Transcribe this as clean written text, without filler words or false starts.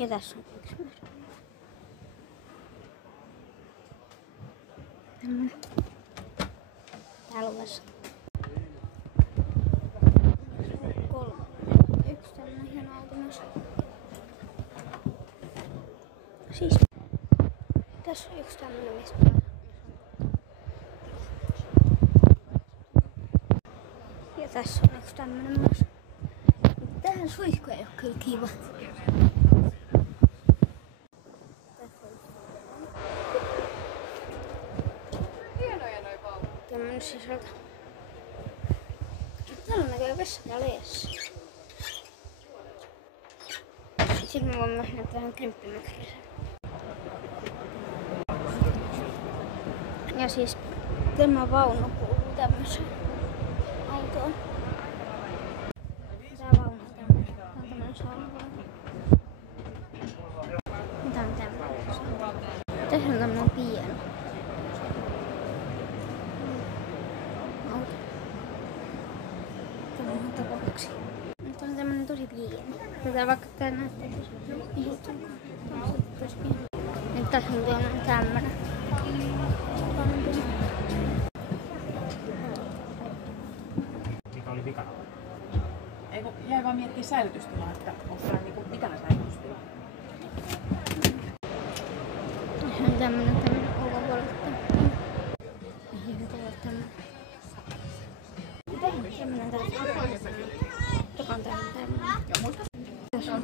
Ja tässä on yksi myös. Tämmönen. Täällä on vessa. Kolme. Yksi tämmönen hieno auto myös. Siis tässä on yksi tämmönen mistä. Ja tässä on yksi tämmönen myös. Tähän suihku ei oo kyllä kiva. Tämmönen sisältä. Täällä on näköjään vessa täällä eessä. Sitten mä voin myös näyttää vähän kymppimetrisen. Ja siis tämä vaunu kuuluu tämmöseen autoon. Tää vaunu on tämmönen. Tää on tämmönen sauvaunu. Tää on tämmönen. Tässä on tämmönen pieno auto. Tämmönen tapaksi. Tää on tämmönen tosi pieni. Tätä vaikka tää näyttää tosi pieni. Nyt tässä on tämmönen. Mikä oli vikana? Ei kun jäi vaan miettiä säilytystilaa, että onko tää niinku mitään säilytystila. Tässä on tämmönen ulkopuolelta. Ei nyt ole tämmönen. Tämmönen täällä. Joka on tämmönen. Tässä on